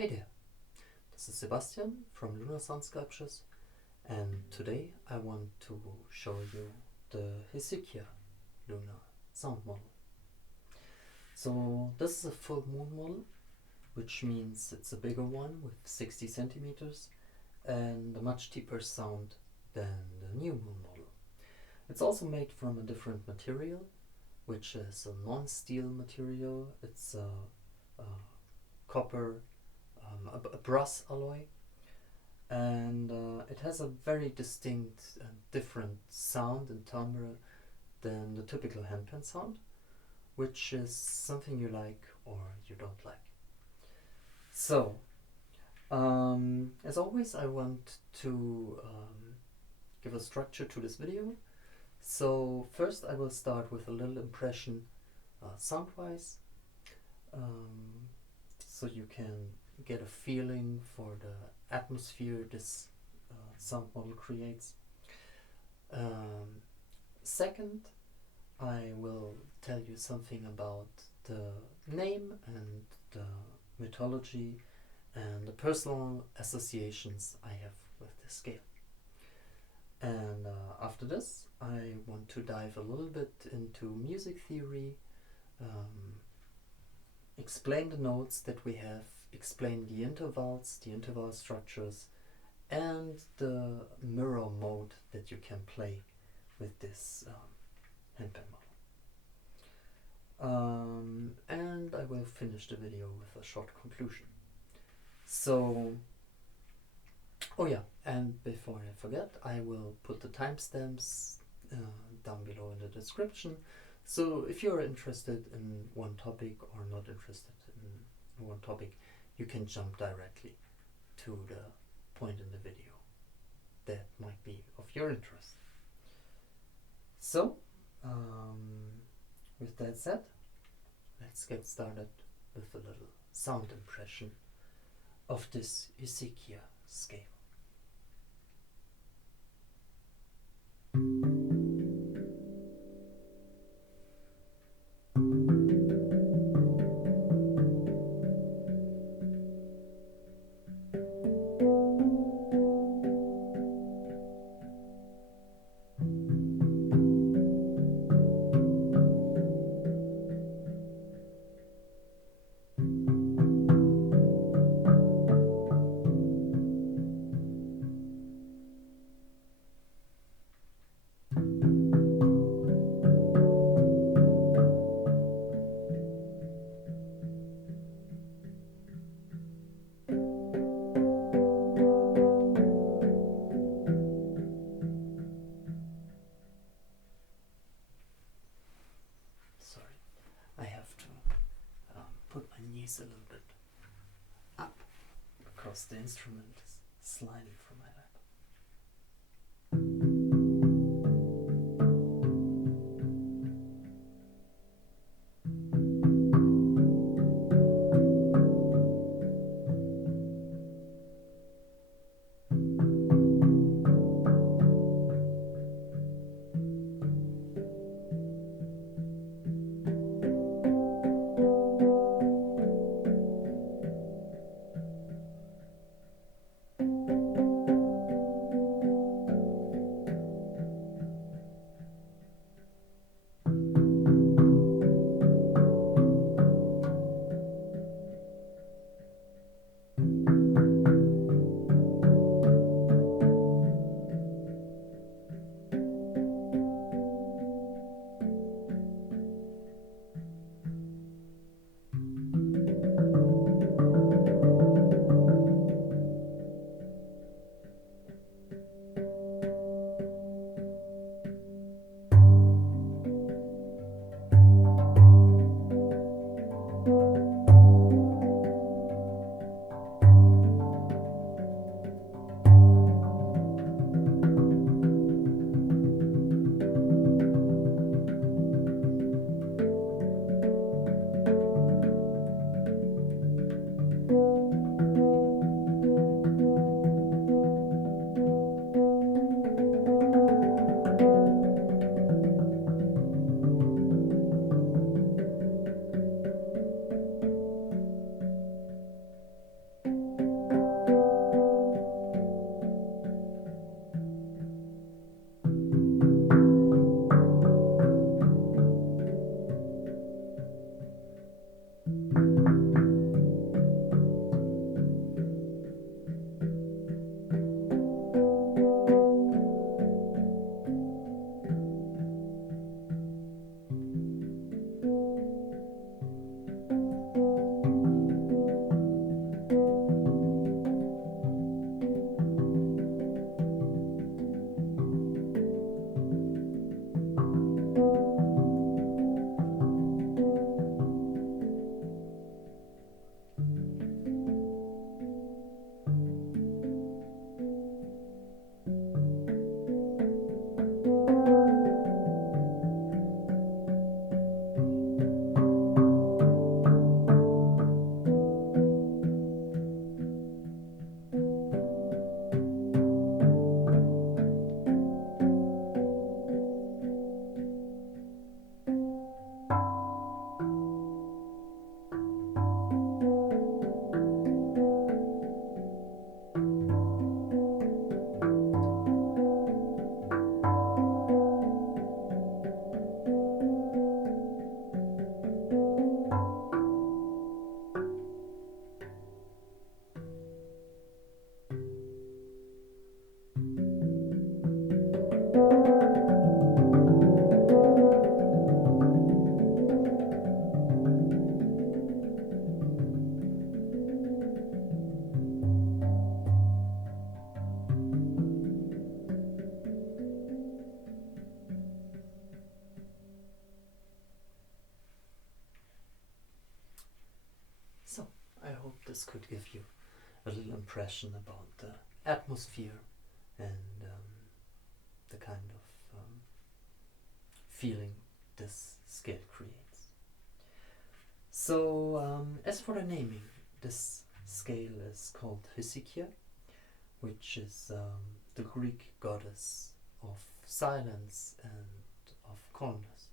Hey there, this is Sebastian from Lunar Sound Sculptures, and today I want to show you the Hesykhia lunar sound model. So this is a full moon model, which means it's a bigger one with 60 centimeters and a much deeper sound than the new moon model. It's also made from a different material, which is a non-steel material. It's a copper, a brass alloy, and it has a very distinct and different sound and timbre than the typical handpan sound, which is something you like or you don't like. So, as always, I want to give a structure to this video. So first I will start with a little impression sound-wise, so you can get a feeling for the atmosphere this sound model creates. Second, I will tell you something about the name and the mythology and the personal associations I have with the scale. And after this, I want to dive a little bit into music theory, explain the notes that we have, explain the intervals, the interval structures, and the mirror mode that you can play with this handpan model. And I will finish the video with a short conclusion. So, oh yeah, and before I forget, I will put the timestamps down below in the description. So if you're interested in one topic or not interested in one topic, you can jump directly to the point in the video that might be of your interest. So, with that said, let's get started with a little sound impression of this Hesykhia scale. A little bit up because the instrument is sliding from my lap. this could give you a little impression about the atmosphere and the kind of feeling this scale creates. So as for the naming, this scale is called Hesykhia, which is the Greek goddess of silence and of calmness.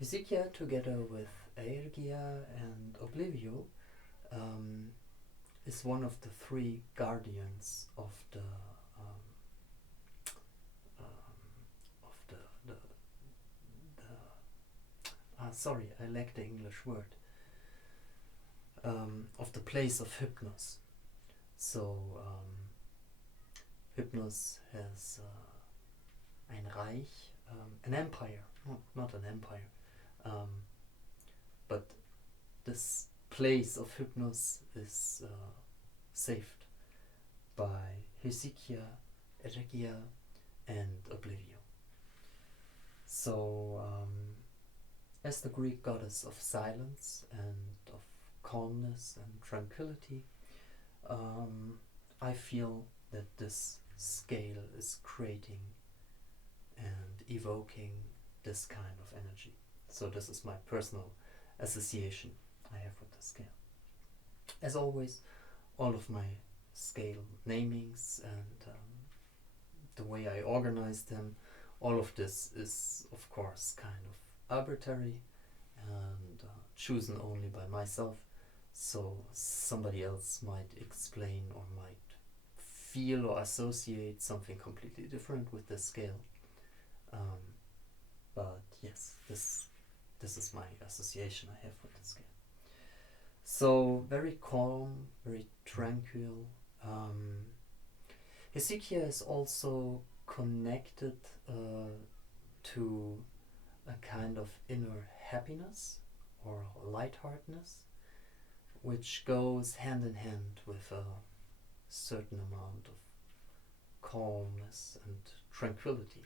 Hesykhia, together with Allgäu and Oblivio, is one of the three guardians of the sorry, I lack the English word. Of the place of Hypnos. So Hypnos has ein Reich, an empire, not an empire, but this place of Hypnos is saved by Hesykhia, Hesykhia, and Oblivio. So as the Greek goddess of silence and of calmness and tranquility, I feel that this scale is creating and evoking this kind of energy. So this is my personal association I have with the scale. As always, all of my scale namings and the way I organize them, all of this is of course kind of arbitrary and chosen only by myself. So somebody else might explain or might feel or associate something completely different with this scale. But yes, this is my association I have with the scale. So very calm, very tranquil. Hesykhia is also connected to a kind of inner happiness or lightheartedness, which goes hand in hand with a certain amount of calmness and tranquility.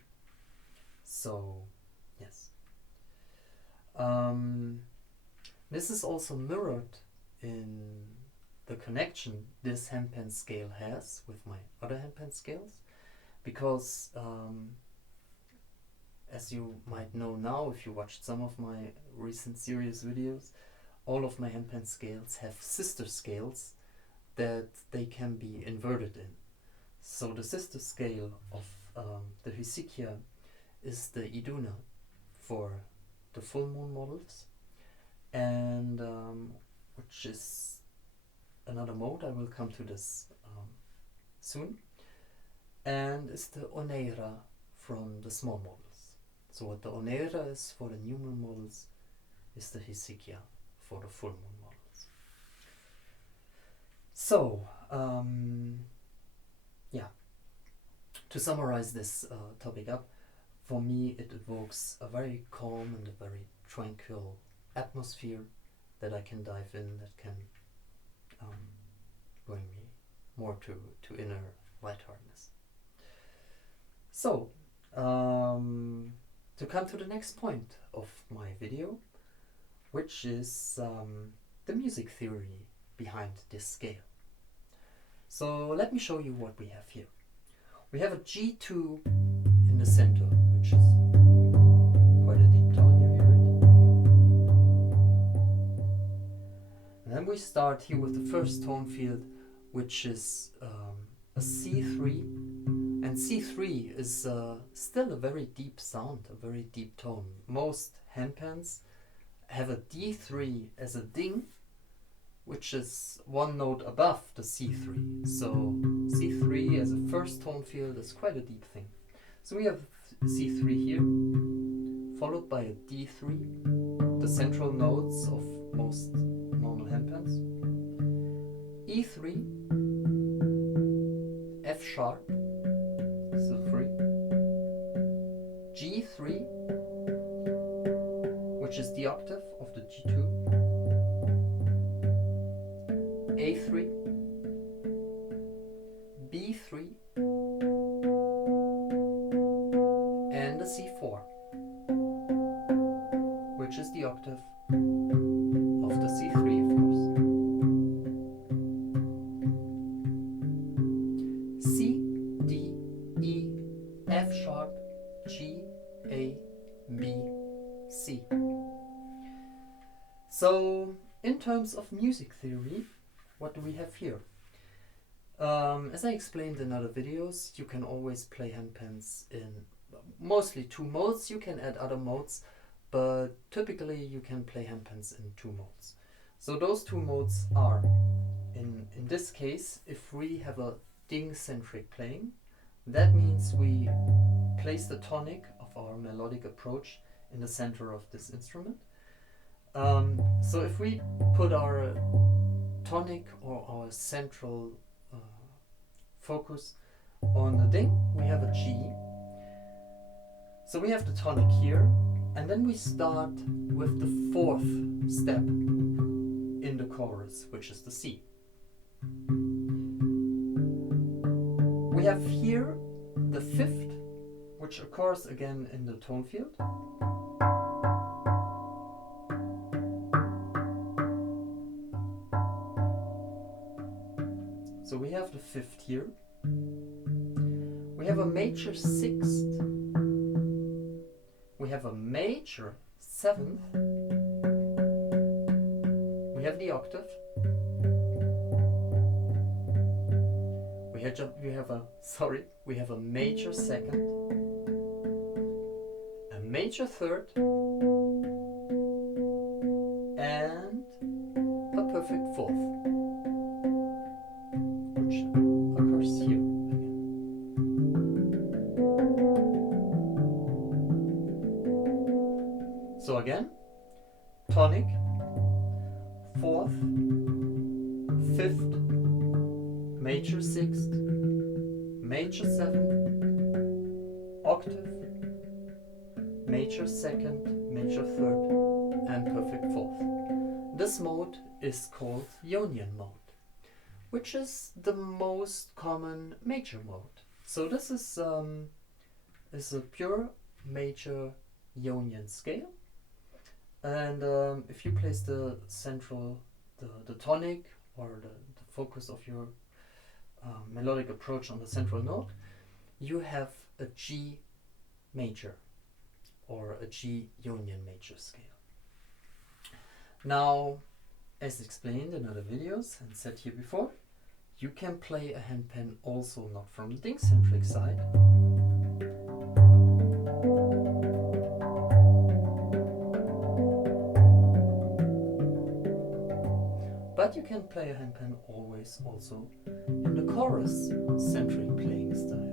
So, yes. This is also mirrored in the connection this handpan scale has with my other handpan scales, because as you might know now, if you watched some of my recent series videos, all of my handpan scales have sister scales that they can be inverted in. So the sister scale of the Hesykhia is the Iduna for the full moon models, and which is another mode, I will come to this soon, and is the Oneira from the small models. So what the Oneira is for the new moon models is the Hesykhia for the full moon models. So, yeah, to summarize this topic up, for me it evokes a very calm and a very tranquil atmosphere that I can dive in, that can bring me more to inner lightheartedness. So, to come to the next point of my video, which is the music theory behind this scale. So let me show you what we have here. We have a G2 in the center, which is quite a deep tone, you hear it. And then we start here with the first tone field, which is a C3. And C3 is still a very deep sound, a very deep tone. Most handpans have a D3 as a ding, which is one note above the C3. So C3 as a first tone field is quite a deep thing. So we have C3 here, followed by a D3, the central notes of most normal handpans. E3, F sharp, so 3, G3, which is the octave of the G2, A3, B3, and a C4, which is the octave of the C3, of course. F sharp, G, A, B, C. So, in terms of music theory, what do we have here? As I explained in other videos, you can always play handpans in mostly two modes. You can add other modes, but typically you can play handpans in two modes. So those two modes are, in this case, if we have a ding-centric playing, that means we place the tonic of our melodic approach in the center of this instrument. So if we put our tonic or our central focus on the ding, we have a G. So we have the tonic here, and then we start with the fourth step in the chorus, which is the C. We have here the fifth, which occurs again in the tone field. So we have the fifth here. We have a major sixth. We have a major seventh. We have the octave. We have a major second, a major third, and a perfect fourth, which occurs here again. So again, tonic, fourth, fifth, major sixth, major seventh, octave, major second, major third, and perfect fourth. This mode is called Ionian mode, which is the most common major mode. So this is a pure major Ionian scale, and if you place the tonic or the focus of your melodic approach on the central note, you have a G major or a G Ionian major scale. Now, as explained in other videos and said here before, you can play a handpan also not from the ding-centric side, but you can play a handpan always also in the chorus-centric playing style.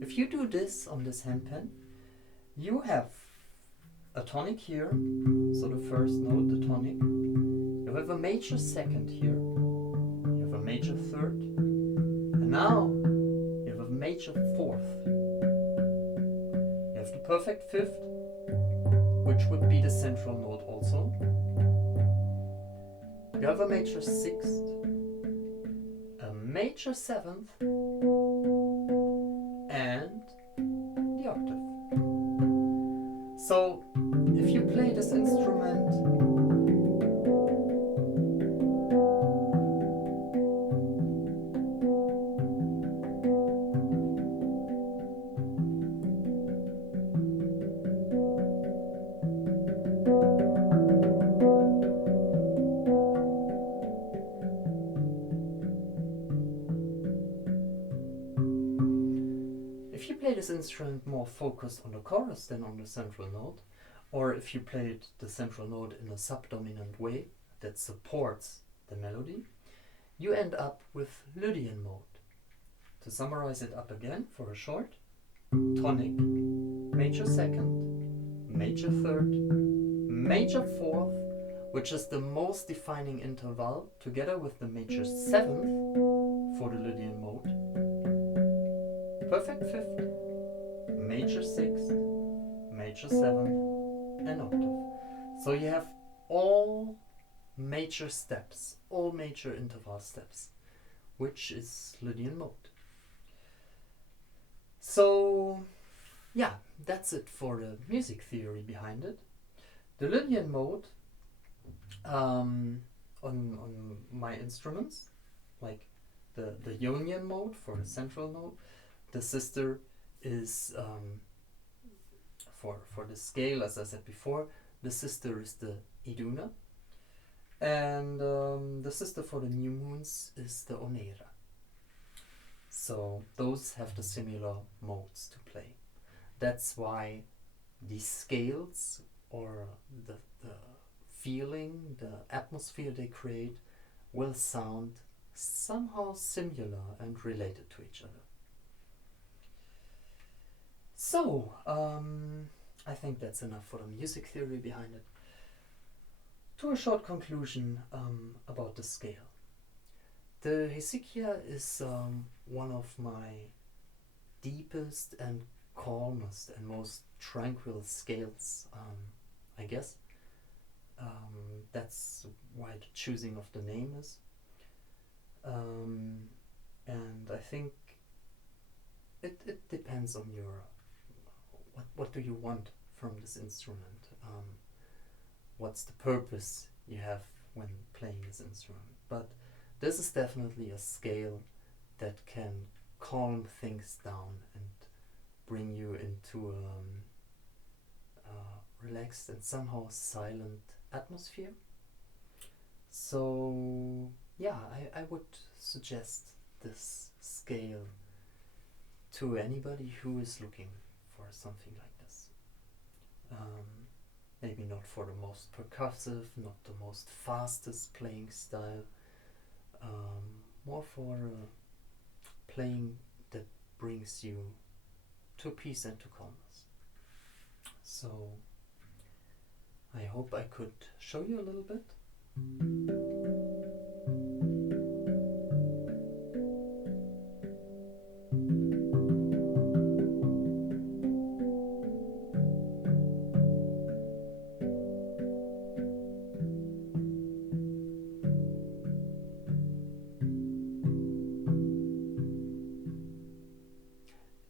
If you do this on this handpan, you have a tonic here, so the first note, the tonic. You have a major second here, you have a major third, and now you have a major fourth. You have the perfect fifth, which would be the central note also. You have a major sixth, a major seventh, and the octave. So, if you play this instrument more focused on the chorus than on the central note, or if you played the central note in a subdominant way that supports the melody, you end up with Lydian mode. To summarize it up again for a short: tonic, major second, major third, major fourth, which is the most defining interval, together with the major seventh for the Lydian mode, perfect fifth, major sixth, major seventh, and octave. So you have all major steps, all major interval steps, which is Lydian mode. So, yeah, that's it for the music theory behind it. The Lydian mode on my instruments, like the Ionian mode for the central note, the sister is for the scale, as I said before, the sister is the iduna, and the sister for the new moons is the onera. So those have the similar modes to play. That's why the scales, or the feeling, the atmosphere they create, will sound somehow similar and related to each other. So, I think that's enough for the music theory behind it. To a short conclusion about the scale. The Hesykhia is one of my deepest and calmest and most tranquil scales, I guess. That's why the choosing of the name is. And I think it depends on your what do you want from this instrument. What's the purpose you have when playing this instrument? But this is definitely a scale that can calm things down and bring you into a relaxed and somehow silent atmosphere. So yeah, I would suggest this scale to anybody who is looking for something like this. Maybe not for the most percussive, not the most fastest playing style, more for playing that brings you to peace and to calmness. So I hope I could show you a little bit.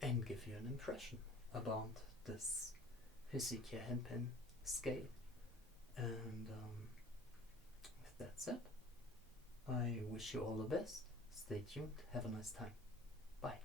And give you an impression about this Hesykhia Handpan scale. And with that said, I wish you all the best. Stay tuned. Have a nice time. Bye.